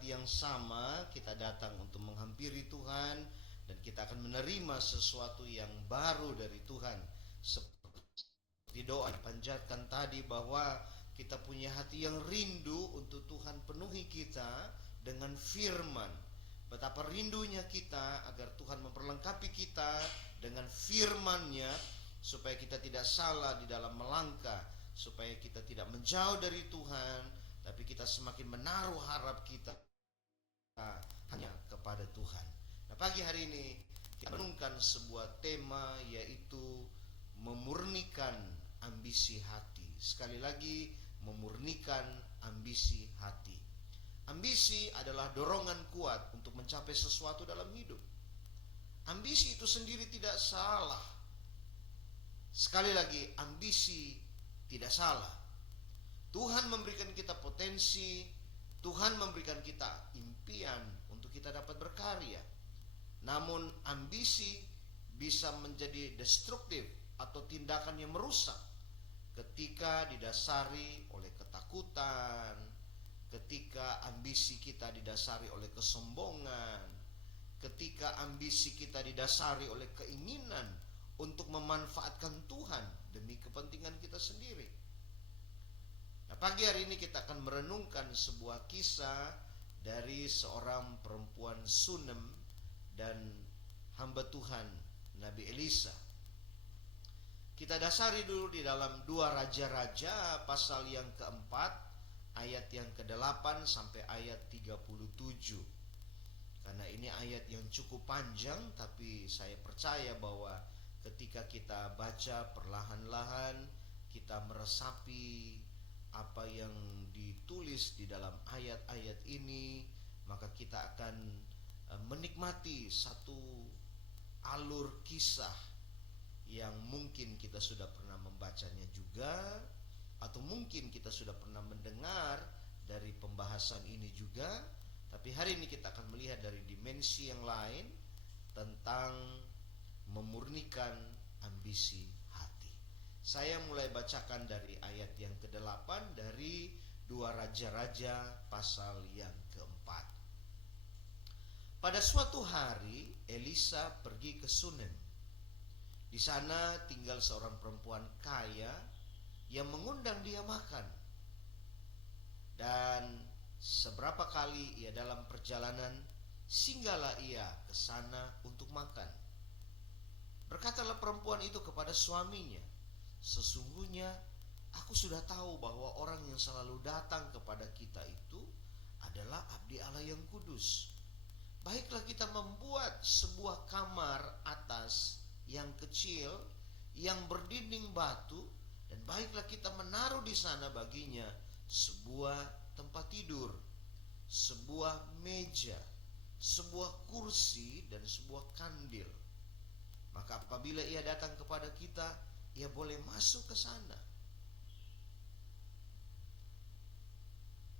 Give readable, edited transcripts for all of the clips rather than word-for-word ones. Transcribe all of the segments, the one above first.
hati yang sama kita datang untuk menghampiri Tuhan, dan kita akan menerima sesuatu yang baru dari Tuhan. Seperti doa dipanjatkan tadi bahwa kita punya hati yang rindu untuk Tuhan penuhi kita dengan firman. Betapa rindunya kita agar Tuhan memperlengkapi kita dengan firman-Nya, supaya kita tidak salah di dalam melangkah, supaya kita tidak menjauh dari Tuhan, tapi kita semakin menaruh harap kita hanya kepada Tuhan. Nah, pagi hari ini kita merenungkan sebuah tema, yaitu memurnikan ambisi hati. Sekali lagi, memurnikan ambisi hati. Ambisi adalah dorongan kuat untuk mencapai sesuatu dalam hidup. Ambisi itu sendiri tidak salah. Sekali lagi, ambisi tidak salah. Tuhan memberikan kita potensi, Tuhan memberikan kita impian untuk kita dapat berkarya. Namun ambisi bisa menjadi destruktif atau tindakan yang merusak ketika didasari oleh ketakutan, ketika ambisi kita didasari oleh kesombongan, ketika ambisi kita didasari oleh keinginan untuk memanfaatkan Tuhan demi kepentingan kita sendiri. Nah, pagi hari ini kita akan merenungkan sebuah kisah dari seorang perempuan Sunem dan hamba Tuhan Nabi Elisa. Kita dasari dulu di dalam 2 Raja-Raja pasal yang keempat, ayat yang ke-8 sampai ayat 37. Karena ini ayat yang cukup panjang, tapi saya percaya bahwa ketika kita baca perlahan-lahan, kita meresapi apa yang ditulis di dalam ayat-ayat ini, maka kita akan menikmati satu alur kisah yang mungkin kita sudah pernah membacanya juga, atau mungkin kita sudah pernah mendengar dari pembahasan ini juga. Tapi hari ini kita akan melihat dari dimensi yang lain tentang memurnikan ambisi hati. Saya mulai bacakan dari ayat yang ke-8 dari 2 Raja-Raja pasal yang keempat. Pada suatu hari Elisa pergi ke Sunem. Di sana tinggal seorang perempuan kaya yang mengundang dia makan. Dan seberapa kali ia dalam perjalanan, singgahlah ia ke sana untuk makan. Berkatalah perempuan itu kepada suaminya, "Sesungguhnya aku sudah tahu bahwa orang yang selalu datang kepada kita itu adalah abdi Allah yang kudus. Baiklah kita membuat sebuah kamar atas yang kecil yang berdinding batu, dan baiklah kita menaruh di sana baginya sebuah tempat tidur, sebuah meja, sebuah kursi, dan sebuah kandil. Maka apabila ia datang kepada kita, ia boleh masuk ke sana."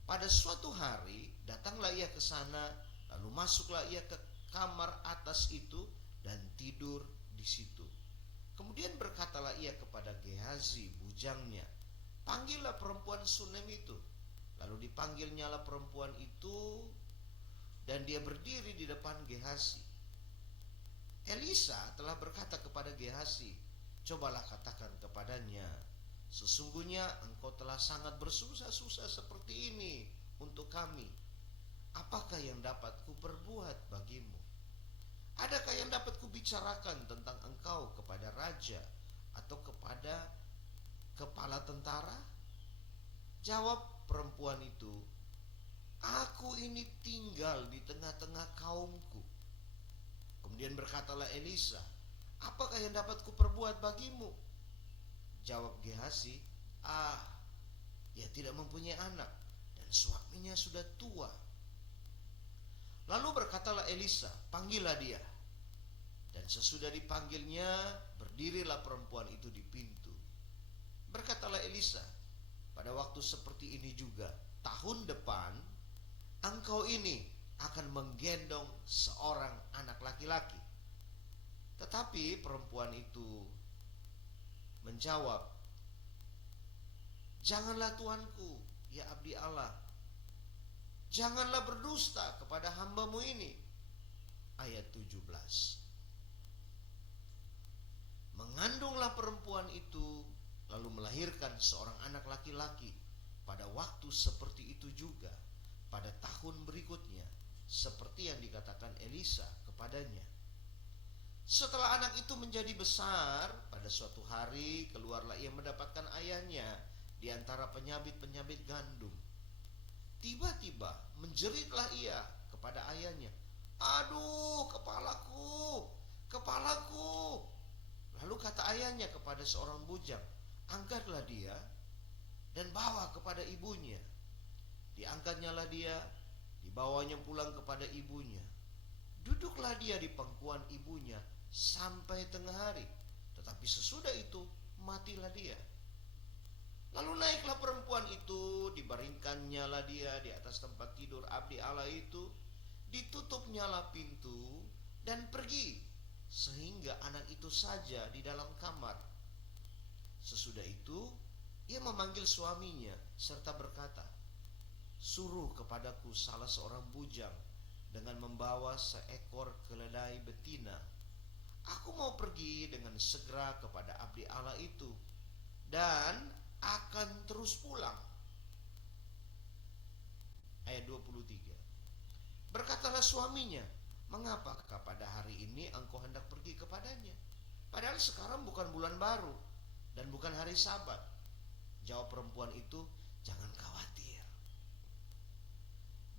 Pada suatu hari datanglah ia ke sana, lalu masuklah ia ke kamar atas itu dan tidur di situ. Kemudian berkatalah ia kepada Gehazi bujangnya, "Panggillah perempuan Sunem itu." Lalu dipanggilnyalah perempuan itu, dan dia berdiri di depan Gehazi. Elisa telah berkata kepada Gehazi, "Cobalah katakan kepadanya, sesungguhnya engkau telah sangat bersusah-susah seperti ini untuk kami. Apakah yang dapat kuperbuat bagimu? Adakah yang dapat kubicarakan tentang engkau kepada raja atau kepada kepala tentara?" Jawab perempuan itu, "Aku ini tinggal di tengah-tengah kaumku." Kemudian berkatalah Elisa, "Apakah yang dapat kuperbuat bagimu?" Jawab Gehazi, ia tidak mempunyai anak, dan suaminya sudah tua." Lalu berkatalah Elisa, "Panggillah dia." Dan sesudah dipanggilnya, berdirilah perempuan itu di pintu. Berkatalah Elisa, "Pada waktu seperti ini juga, tahun depan, engkau ini akan menggendong seorang anak laki-laki." Tetapi perempuan itu menjawab, "Janganlah tuanku, ya abdi Allah. Janganlah berdusta kepada hambamu ini. Ayat 17. Mengandunglah perempuan itu, lalu melahirkan seorang anak laki-laki. Pada waktu seperti itu juga, pada tahun berikutnya, seperti yang dikatakan Elisa kepadanya. Setelah anak itu menjadi besar, pada suatu hari keluarlah ia mendapatkan ayahnya di antara penyabit-penyabit gandum. Tiba-tiba menjeritlah ia kepada ayahnya, "Aduh, kepalaku, kepalaku!" Lalu kata ayahnya kepada seorang bujang, "Angkatlah dia dan bawa kepada ibunya." Diangkatnyalah dia, dibawanya pulang kepada ibunya. Duduklah dia di pangkuan ibunya sampai tengah hari, tetapi sesudah itu matilah dia. Lalu naiklah perempuan itu, dibaringkannya lah dia di atas tempat tidur abdi Allah itu, ditutupnyalah pintu dan pergi, sehingga anak itu saja di dalam kamar. Sesudah itu ia memanggil suaminya serta berkata, "Suruh kepadaku salah seorang bujang dengan membawa seekor keledai betina. Aku mau pergi dengan segera kepada abdi Allah itu dan akan terus pulang." Ayat 23. Berkatalah suaminya, "Mengapakah pada hari ini engkau hendak pergi kepadanya? Padahal sekarang bukan bulan baru dan bukan hari Sabat." Jawab perempuan itu, "Jangan khawatir."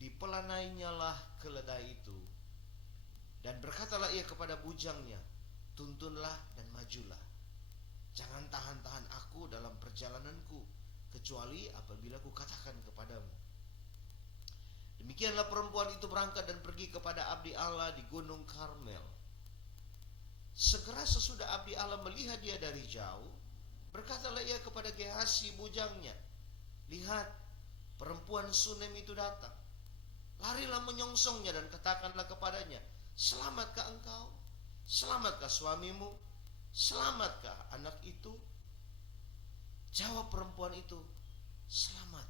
Dipelanainya keledai itu, dan berkatalah ia kepada bujangnya, "Tuntunlah dan majulah. Jangan tahan-tahan aku dalam perjalananku, kecuali apabila ku katakan kepadamu." Demikianlah perempuan itu berangkat dan pergi kepada abdi Allah di Gunung Karmel. Segera sesudah abdi Allah melihat dia dari jauh, berkatalah ia kepada Gehasi bujangnya, "Lihat, perempuan Sunem itu datang. Larilah menyongsongnya dan katakanlah kepadanya, 'Selamatkah engkau? Selamatkah suamimu? Selamatkah anak itu?' Jawab perempuan itu, 'Selamat.'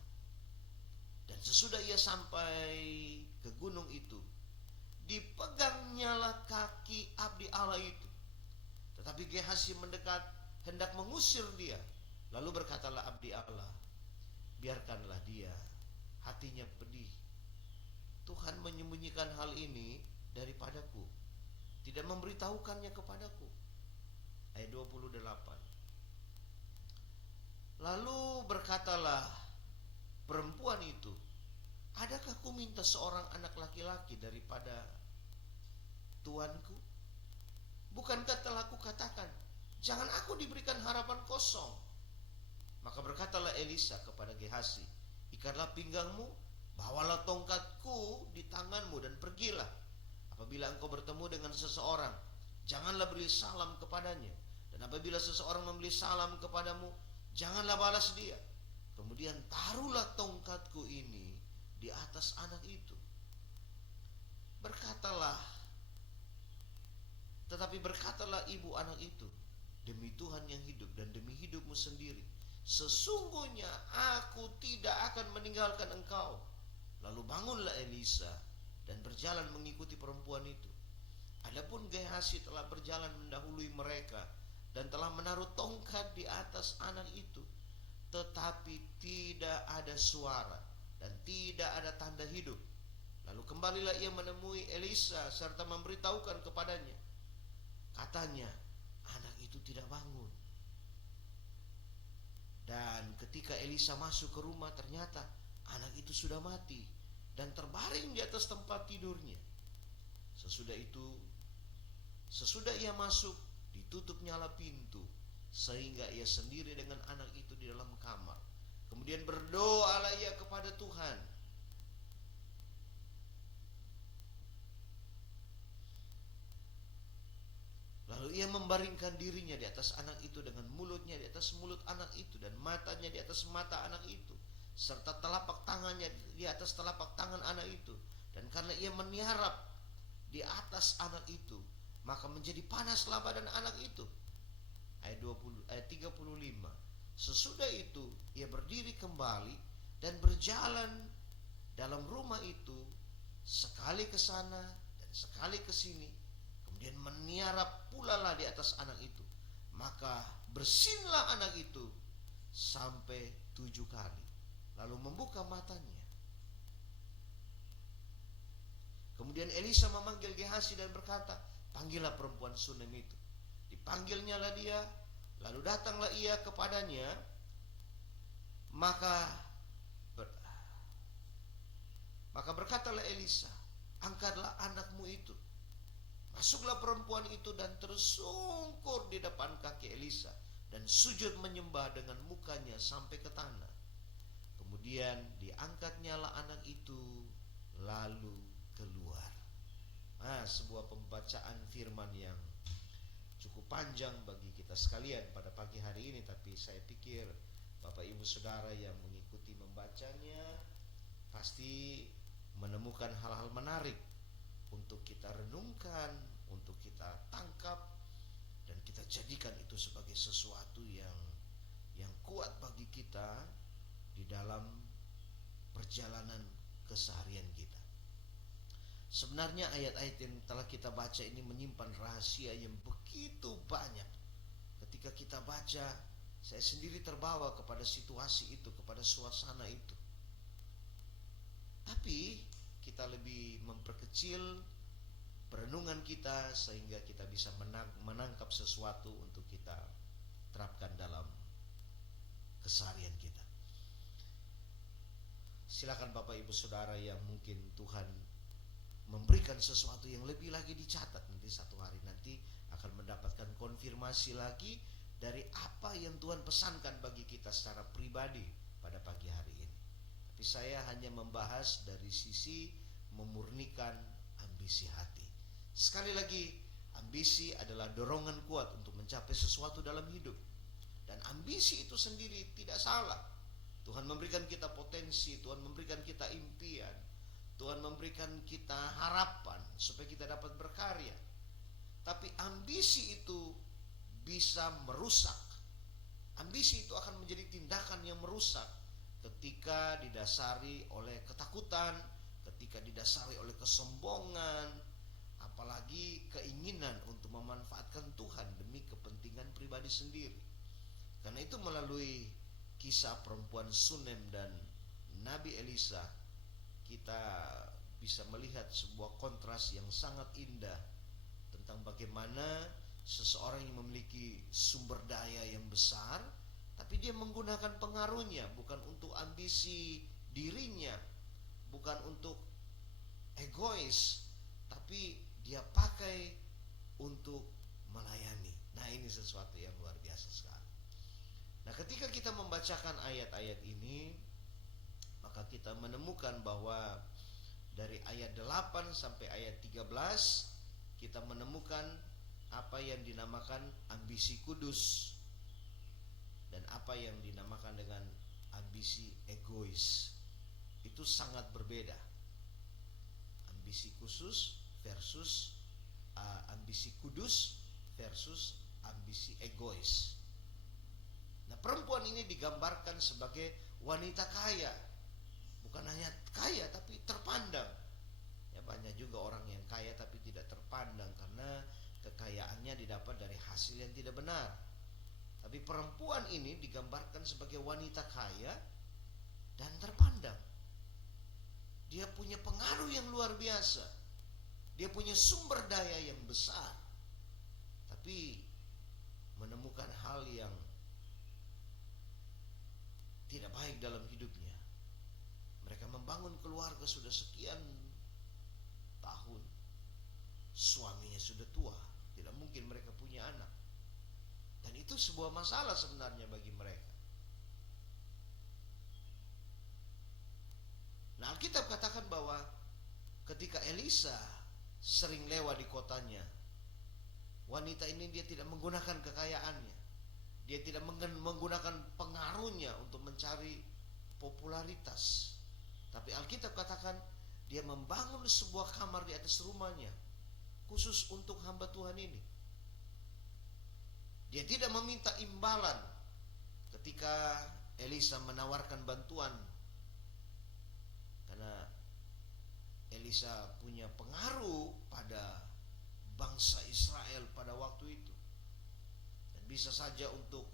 Dan sesudah ia sampai ke gunung itu, dipegangnyalah kaki abdi Allah itu. Tetapi Gehasi mendekat hendak mengusir dia. Lalu berkatalah abdi Allah, 'Biarkanlah dia, hatinya pedih. Tuhan menyembunyikan hal ini daripadaku, tidak memberitahukannya kepadaku.'" Ayat 28. Lalu berkatalah perempuan itu, "Adakah ku minta seorang anak laki-laki daripada tuanku? Bukankah telah ku katakan, jangan aku diberikan harapan kosong?" Maka berkatalah Elisa kepada Gehasi, "Ikatlah pinggangmu, bawalah tongkatku di tanganmu dan pergilah. Apabila engkau bertemu dengan seseorang, janganlah beri salam kepadanya. Dan apabila seseorang memberi salam kepadamu, janganlah balas dia. Kemudian taruhlah tongkatku ini di atas anak itu." Tetapi berkatalah ibu anak itu, "Demi Tuhan yang hidup dan demi hidupmu sendiri, sesungguhnya aku tidak akan meninggalkan engkau." Lalu bangunlah Elisa dan berjalan mengikuti perempuan itu. Adapun Gehasi telah berjalan mendahului mereka dan telah menaruh tongkat di atas anak itu, tetapi tidak ada suara dan tidak ada tanda hidup. Lalu kembalilah ia menemui Elisa serta memberitahukan kepadanya. Katanya, anak itu tidak bangun. Dan ketika Elisa masuk ke rumah, ternyata anak itu sudah mati dan terbaring di atas tempat tidurnya. Sesudah ia masuk, ditutup nyala pintu, sehingga ia sendiri dengan anak itu di dalam kamar. Kemudian berdoalah ia kepada Tuhan. Lalu ia membaringkan dirinya di atas anak itu, dengan mulutnya di atas mulut anak itu, dan matanya di atas mata anak itu, serta telapak tangannya di atas telapak tangan anak itu. Dan karena ia meniarap di atas anak itu, maka menjadi panaslah badan anak itu. Ayat 35. Sesudah itu ia berdiri kembali dan berjalan dalam rumah itu sekali ke sana dan sekali ke sini, kemudian meniarap pula lah di atas anak itu, maka bersinlah anak itu sampai 7 kali, lalu membuka matanya. Kemudian Elisa memanggil Gehazi dan berkata, panggillah perempuan Sunem itu. Dipanggilnya lah dia, lalu datanglah ia kepadanya. Maka berkatalah Elisa, angkatlah anakmu itu. Masuklah perempuan itu dan tersungkur di depan kaki Elisa dan sujud menyembah dengan mukanya sampai ke tanah. Kemudian diangkatnya lah anak itu lalu keluar. Sebuah pembacaan firman yang cukup panjang bagi kita sekalian pada pagi hari ini, tapi saya pikir Bapak Ibu Saudara yang mengikuti membacanya pasti menemukan hal-hal menarik untuk kita renungkan, untuk kita tangkap, dan kita jadikan itu sebagai sesuatu yang kuat bagi kita di dalam perjalanan keseharian kita. Sebenarnya ayat-ayat yang telah kita baca ini menyimpan rahasia yang begitu banyak. Ketika kita baca, saya sendiri terbawa kepada situasi itu, kepada suasana itu. Tapi kita lebih memperkecil perenungan kita sehingga kita bisa menangkap sesuatu untuk kita terapkan dalam keseharian kita. Silakan Bapak Ibu Saudara yang mungkin Tuhan memberikan sesuatu yang lebih lagi dicatat, nanti satu hari nanti akan mendapatkan konfirmasi lagi dari apa yang Tuhan pesankan bagi kita secara pribadi pada pagi hari ini. Tapi saya hanya membahas dari sisi memurnikan ambisi hati. Sekali lagi, ambisi adalah dorongan kuat untuk mencapai sesuatu dalam hidup. Dan ambisi itu sendiri tidak salah. Tuhan memberikan kita potensi, Tuhan memberikan kita impian, Tuhan memberikan kita harapan supaya kita dapat berkarya. Tapi ambisi itu bisa merusak. Ambisi itu akan menjadi tindakan yang merusak ketika didasari oleh ketakutan, ketika didasari oleh kesombongan, apalagi keinginan untuk memanfaatkan Tuhan demi kepentingan pribadi sendiri. Karena itu melalui kisah perempuan Sunem dan Nabi Elisa, kita bisa melihat sebuah kontras yang sangat indah tentang bagaimana seseorang yang memiliki sumber daya yang besar, tapi dia menggunakan pengaruhnya bukan untuk ambisi dirinya, bukan untuk egois, tapi dia pakai untuk melayani. Nah, ini sesuatu yang luar biasa sekali. Nah, ketika kita membacakan ayat-ayat ini, maka kita menemukan bahwa dari ayat 8 sampai ayat 13 kita menemukan apa yang dinamakan ambisi kudus dan apa yang dinamakan dengan ambisi egois. Itu sangat berbeda. Ambisi khusus versus ambisi kudus versus ambisi egois. Nah, perempuan ini digambarkan sebagai wanita kaya. Bukan hanya kaya tapi terpandang. Ya, banyak juga orang yang kaya tapi tidak terpandang karena kekayaannya didapat dari hasil yang tidak benar. Tapi perempuan ini digambarkan sebagai wanita kaya dan terpandang. Dia punya pengaruh yang luar biasa. Dia punya sumber daya yang besar. Tapi menemukan hal yang tidak baik dalam hidupnya. Mereka membangun keluarga sudah sekian tahun, suaminya sudah tua, tidak mungkin mereka punya anak. Dan itu sebuah masalah sebenarnya bagi mereka. Nah, Alkitab katakan bahwa ketika Elisa sering lewat di kotanya, wanita ini dia tidak menggunakan kekayaannya, dia tidak menggunakan pengaruhnya untuk mencari popularitas. Tapi Alkitab katakan dia membangun sebuah kamar di atas rumahnya khusus untuk hamba Tuhan ini. Dia tidak meminta imbalan ketika Elisa menawarkan bantuan, karena Elisa punya pengaruh pada bangsa Israel pada waktu itu, dan bisa saja untuk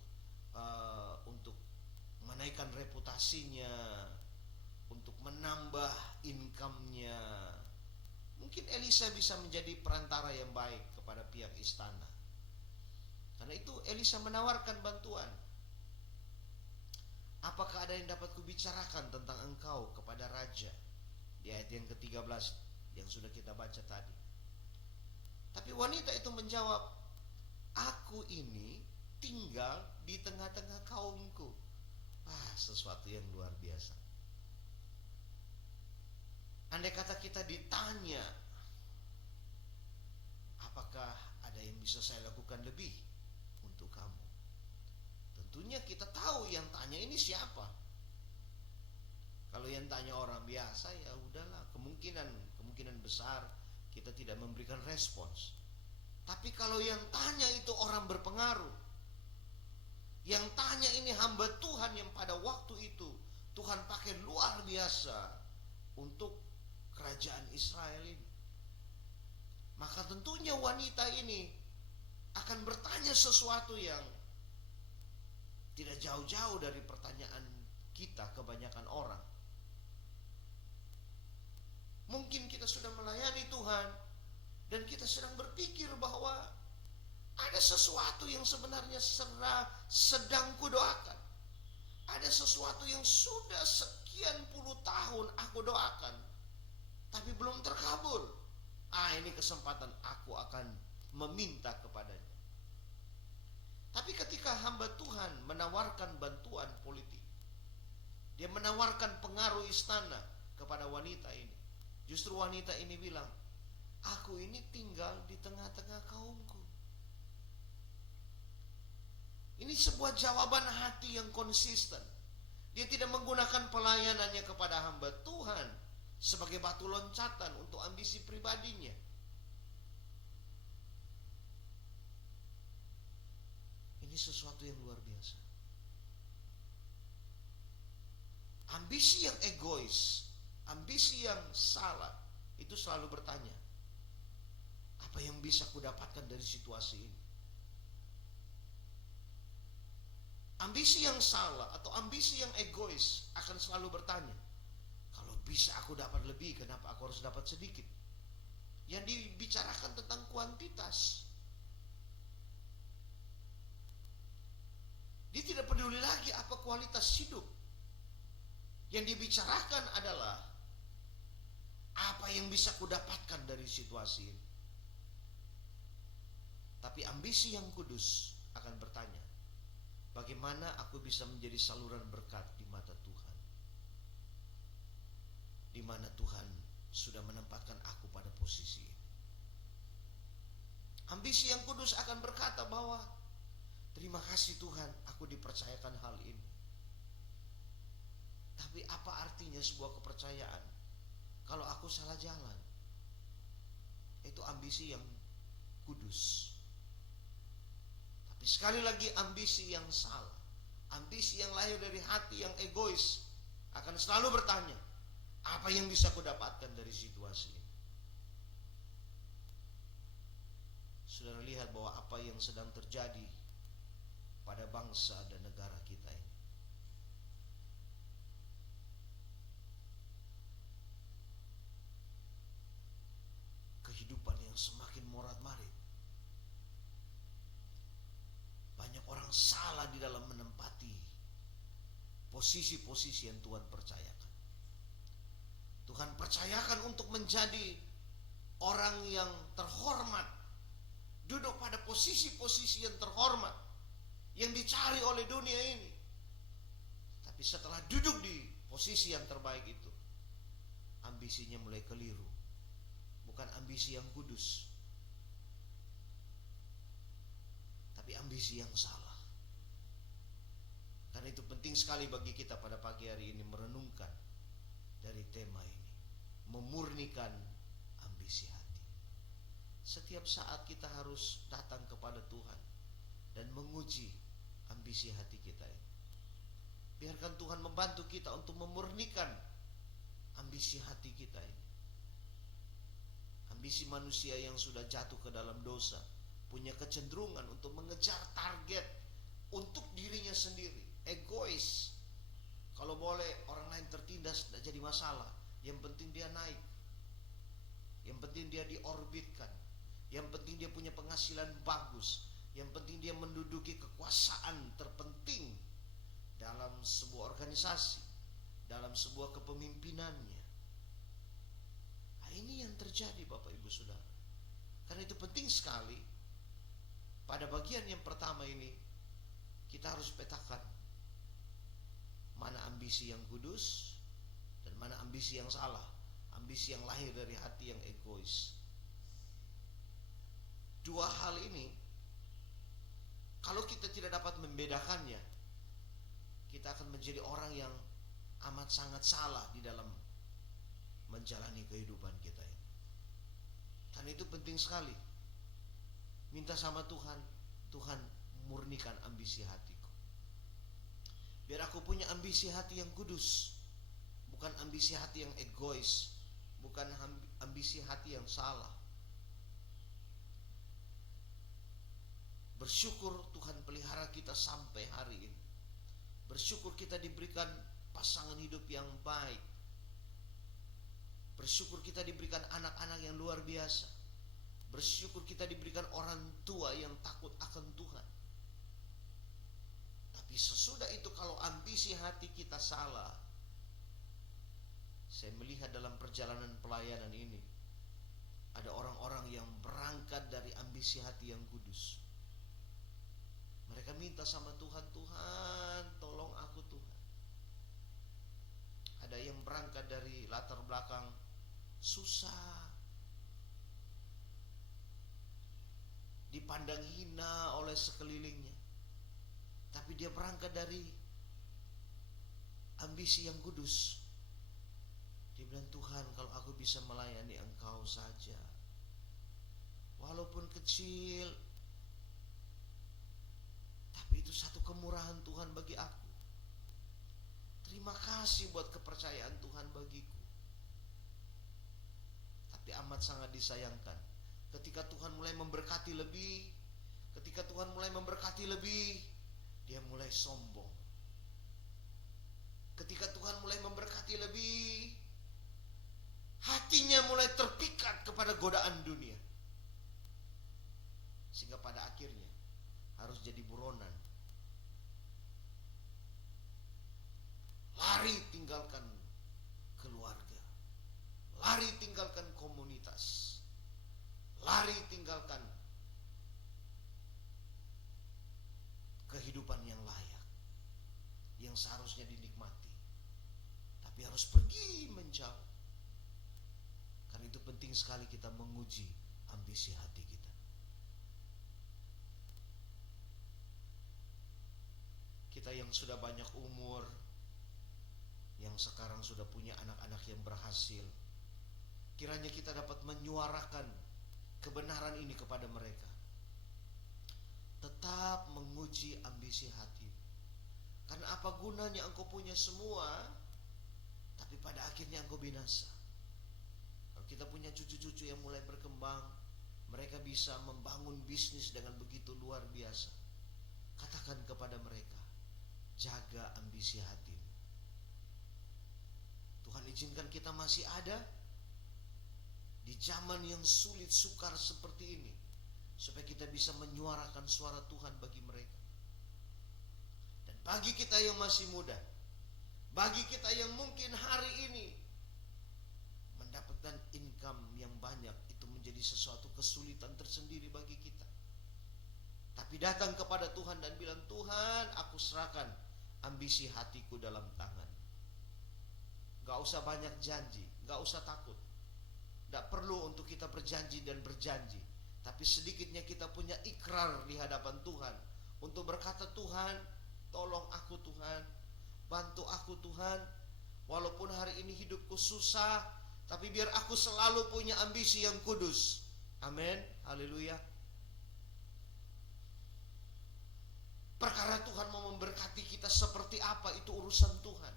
menaikkan reputasinya, untuk menambah income-nya. Mungkin Elisa bisa menjadi perantara yang baik kepada pihak istana. Karena itu Elisa menawarkan bantuan. Apakah ada yang dapat kubicarakan tentang engkau kepada raja? Di ayat yang ke-13 yang sudah kita baca tadi. Tapi wanita itu menjawab, aku ini tinggal di tengah-tengah kaumku. Sesuatu yang luar biasa. Andai kata kita ditanya, apakah ada yang bisa saya lakukan lebih untuk kamu? Tentunya kita tahu yang tanya ini siapa. Kalau yang tanya orang biasa, ya udahlah, kemungkinan besar kita tidak memberikan respons. Tapi kalau yang tanya itu orang berpengaruh, yang tanya ini hamba Tuhan yang pada waktu itu Tuhan pakai luar biasa untuk kerajaan Israel ini, maka tentunya wanita ini akan bertanya sesuatu yang tidak jauh-jauh dari pertanyaan kita kebanyakan orang. Mungkin kita sudah melayani Tuhan dan kita sedang berpikir bahwa ada sesuatu yang sebenarnya sedang kudoakan. Ada sesuatu yang sudah sekian puluh tahun aku doakan, tapi belum terkabul. Ini kesempatan aku akan meminta kepadanya. Tapi ketika hamba Tuhan menawarkan bantuan politik, dia menawarkan pengaruh istana kepada wanita ini, justru wanita ini bilang, aku ini tinggal di tengah-tengah kaumku. Ini sebuah jawaban hati yang konsisten. Dia tidak menggunakan pelayanannya kepada hamba Tuhan sebagai batu loncatan untuk ambisi pribadinya. Ini sesuatu yang luar biasa. Ambisi yang egois, ambisi yang salah, itu selalu bertanya, apa yang bisa kudapatkan dari situasi ini? Ambisi yang salah atau ambisi yang egois akan selalu bertanya, kalau bisa aku dapat lebih, kenapa aku harus dapat sedikit? Yang dibicarakan tentang kuantitas. Dia tidak peduli lagi apa kualitas hidup. Yang dibicarakan adalah apa yang bisa kudapatkan dari situasi ini. Tapi ambisi yang kudus akan bertanya, bagaimana aku bisa menjadi saluran berkat di mata Tuhan? Di mana Tuhan sudah menempatkan aku pada posisi ini. Ambisi yang kudus akan berkata bahwa terima kasih Tuhan, aku dipercayakan hal ini. Tapi apa artinya sebuah kepercayaan kalau aku salah jalan? Itu ambisi yang kudus. Tapi sekali lagi ambisi yang salah, ambisi yang lahir dari hati yang egois akan selalu bertanya, apa yang bisa aku dapatkan dari situasi ini? Saudara lihat bahwa apa yang sedang terjadi pada bangsa dan negara kita ini. Kehidupan yang semakin morat-marit. Banyak orang salah di dalam menempati posisi-posisi yang Tuhan percayakan. Tuhan percayakan untuk menjadi orang yang terhormat, duduk pada posisi-posisi yang terhormat, yang dicari oleh dunia ini. Tapi setelah duduk di posisi yang terbaik itu, ambisinya mulai keliru. Bukan ambisi yang kudus, tapi ambisi yang salah. Karena itu penting sekali bagi kita pada pagi hari ini merenungkan dari tema ini, memurnikan ambisi hati. Setiap saat kita harus datang kepada Tuhan dan menguji ambisi hati kita ini. Biarkan Tuhan membantu kita untuk memurnikan ambisi hati kita ini. Ambisi manusia yang sudah jatuh ke dalam dosa punya kecenderungan untuk mengejar target untuk dirinya sendiri, egois. Kalau boleh orang lain tertindas tidak jadi masalah, yang penting dia naik, yang penting dia diorbitkan, yang penting dia punya penghasilan bagus, yang penting dia menduduki kekuasaan terpenting dalam sebuah organisasi, dalam sebuah kepemimpinannya. Nah, ini yang terjadi Bapak Ibu Saudara. Karena itu penting sekali pada bagian yang pertama ini kita harus petakan mana ambisi yang kudus dan mana ambisi yang salah, ambisi yang lahir dari hati yang egois. Dua hal ini kalau kita tidak dapat membedakannya, kita akan menjadi orang yang amat sangat salah di dalam menjalani kehidupan kita. Karena itu penting sekali minta sama Tuhan, Tuhan murnikan ambisi hatiku, biar aku punya ambisi hati yang kudus, bukan ambisi hati yang egois, bukan ambisi hati yang salah. Bersyukur Tuhan pelihara kita sampai hari ini. Bersyukur kita diberikan pasangan hidup yang baik. Bersyukur kita diberikan anak-anak yang luar biasa. Bersyukur kita diberikan orang tua yang takut akan Tuhan. Tapi sesudah itu kalau ambisi hati kita salah, saya melihat dalam perjalanan pelayanan ini ada orang-orang yang berangkat dari ambisi hati yang kudus. Mereka minta sama Tuhan, Tuhan tolong aku Tuhan. Ada yang berangkat dari latar belakang susah, dipandang hina oleh sekelilingnya, tapi dia berangkat dari ambisi yang kudus. Dia bilang, Tuhan kalau aku bisa melayani Engkau saja, walaupun kecil, tapi itu satu kemurahan Tuhan bagi aku. Terima kasih buat kepercayaan Tuhan bagiku. Tapi amat sangat disayangkan ketika Tuhan mulai memberkati lebih, ketika Tuhan mulai memberkati lebih, dia mulai sombong. Ketika Tuhan mulai memberkati lebih, hatinya mulai terpikat kepada godaan dunia, sehingga pada akhirnya harus jadi buronan, lari tinggalkan keluarga, lari tinggalkan komunitas, lari tinggalkan kehidupan yang layak, yang seharusnya dinikmati, tapi harus pergi menjauh. Karena itu penting sekali kita menguji ambisi hati kita. Kita yang sudah banyak umur, yang sekarang sudah punya anak-anak yang berhasil, kiranya kita dapat menyuarakan kebenaran ini kepada mereka. Tetap menguji ambisi hati. Karena apa gunanya engkau punya semua, tapi pada akhirnya engkau binasa. Kalau kita punya cucu-cucu yang mulai berkembang, mereka bisa membangun bisnis dengan begitu luar biasa. Katakan kepada mereka, jaga ambisi hatimu. Tuhan izinkan kita masih ada di zaman yang sulit sukar seperti ini, supaya kita bisa menyuarakan suara Tuhan bagi mereka. Dan bagi kita yang masih muda, bagi kita yang mungkin hari ini mendapatkan income yang banyak, itu menjadi sesuatu kesulitan tersendiri bagi kita. Tapi datang kepada Tuhan dan bilang, Tuhan aku serahkan ambisi hatiku dalam tangan. Gak usah banyak janji, gak usah takut. Gak perlu untuk kita berjanji dan berjanji, tapi sedikitnya kita punya ikrar di hadapan Tuhan untuk berkata, Tuhan tolong aku Tuhan, bantu aku Tuhan. Walaupun hari ini hidupku susah, tapi biar aku selalu punya ambisi yang kudus. Amin, haleluya. Perkara Tuhan mau memberkati kita seperti apa, itu urusan Tuhan.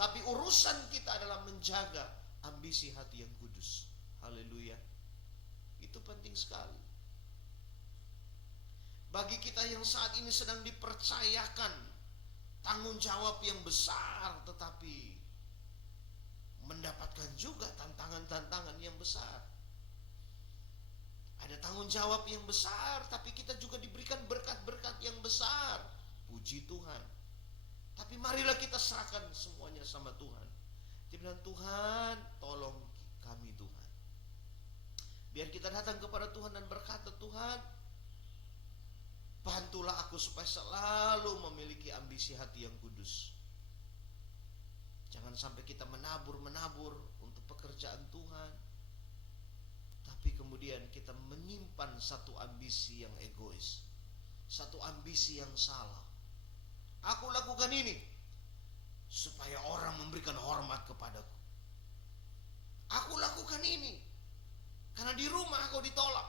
Tapi urusan kita adalah menjaga ambisi hati yang kudus. Haleluya. Itu penting sekali. Bagi kita yang saat ini sedang dipercayakan tanggung jawab yang besar, tetapi mendapatkan juga tantangan-tantangan yang besar. Ada tanggung jawab yang besar, tapi kita juga diberikan berkat-berkat yang besar. Puji Tuhan. Tapi marilah kita serahkan semuanya sama Tuhan. Dia bilang, Tuhan tolong kami Tuhan. Biar kita datang kepada Tuhan dan berkata, Tuhan bantulah aku supaya selalu memiliki ambisi hati yang kudus. Jangan sampai kita menabur untuk pekerjaan Tuhan, tapi kemudian kita menyimpan satu ambisi yang egois, satu ambisi yang salah. Aku lakukan ini supaya orang memberikan hormat kepadaku. Aku lakukan ini karena di rumah aku ditolak.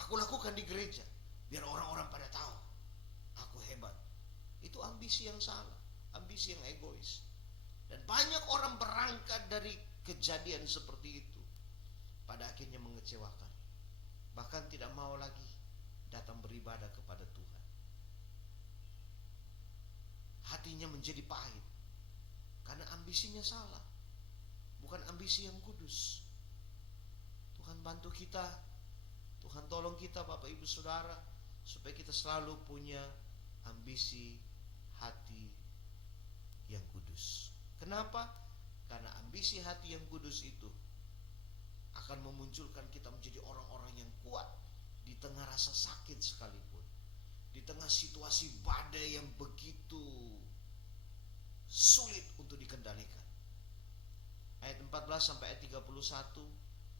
Aku lakukan di gereja biar orang-orang pada tahu aku hebat. Itu ambisi yang salah, ambisi yang egois. Dan banyak orang berangkat dari kejadian seperti itu, pada akhirnya mengecewakan, bahkan tidak mau lagi datang beribadah kepada Tuhan. Hatinya menjadi pahit karena ambisinya salah, bukan ambisi yang kudus. Tuhan bantu kita, Tuhan tolong kita Bapak Ibu Saudara, supaya kita selalu punya ambisi hati yang kudus. Kenapa? Karena ambisi hati yang kudus itu akan memunculkan kita menjadi orang-orang yang kuat di tengah rasa sakit sekalipun, di tengah situasi badai yang begitu sulit untuk dikendalikan. Ayat 14 sampai ayat 31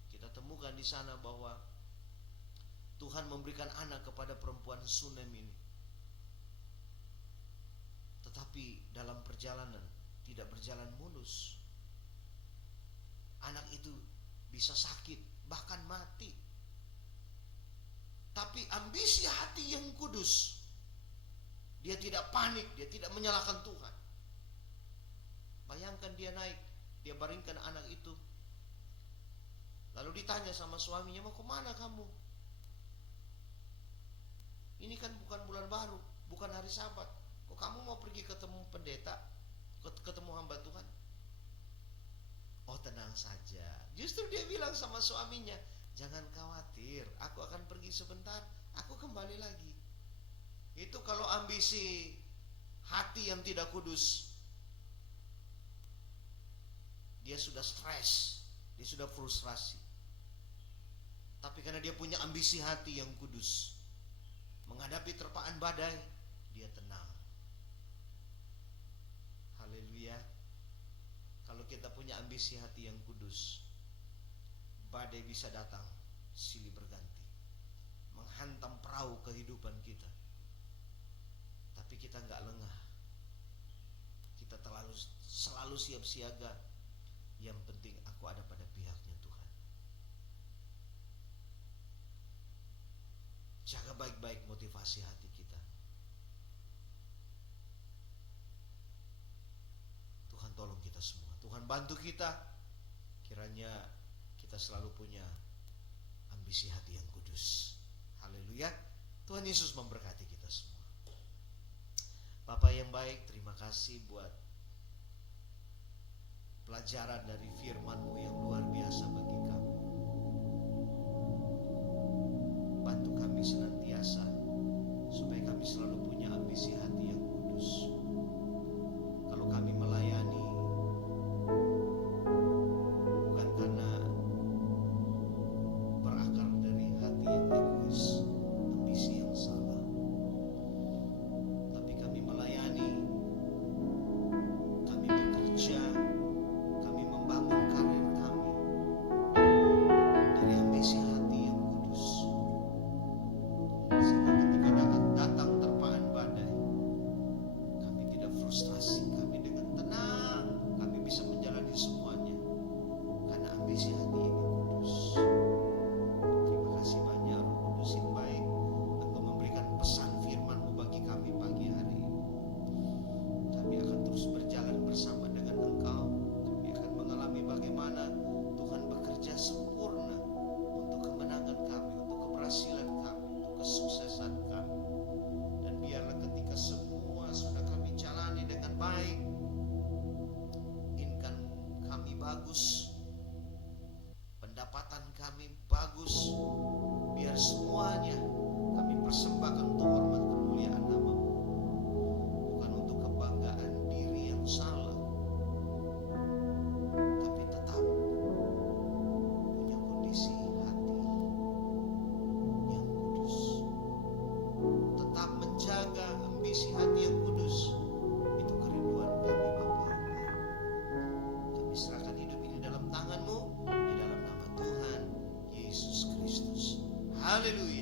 kita temukan di sana bahwa Tuhan memberikan anak kepada perempuan Sunem ini. Tetapi dalam perjalanan tidak berjalan mulus. Anak itu bisa sakit, bahkan mati. Tapi ambisi hati yang kudus, dia tidak panik, dia tidak menyalahkan Tuhan. Bayangkan dia naik, dia baringkan anak itu. Lalu ditanya sama suaminya, mau kemana kamu? Ini kan bukan bulan baru, bukan hari Sabat. Kok kamu mau pergi ketemu pendeta, ketemu hamba Tuhan? Oh, tenang saja. Justru dia bilang sama suaminya, jangan khawatir, aku akan pergi sebentar, aku kembali lagi. Itu kalau ambisi hati yang tidak kudus, dia sudah stres, dia sudah frustrasi. Tapi karena dia punya ambisi hati yang kudus, menghadapi terpaan badai, dia tenang. Haleluya. Kalau kita punya ambisi hati yang kudus, badai bisa datang silih berganti, menghantam perahu kehidupan kita. Tapi kita gak lengah, kita selalu siap siaga. Yang penting aku ada pada pihaknya Tuhan. Jaga baik-baik motivasi hati kita. Tuhan tolong kita semua, Tuhan bantu kita. Kiranya kita selalu punya ambisi hati yang kudus. Haleluya. Tuhan Yesus memberkati kita semua. Bapak yang baik, terima kasih buat pelajaran dari firman-Mu yang luar biasa bagi kami. Bantu kami senantiasa supaya kami selalu punya ambisi hati yang kudus. Kalau kami melayani bukan karena berakar dari hati yang egois, ambisi yang salah, tapi kami melayani, kami bekerja, kami membangun karir kami dari ambisi hati yang kudus, sehingga Haleluya.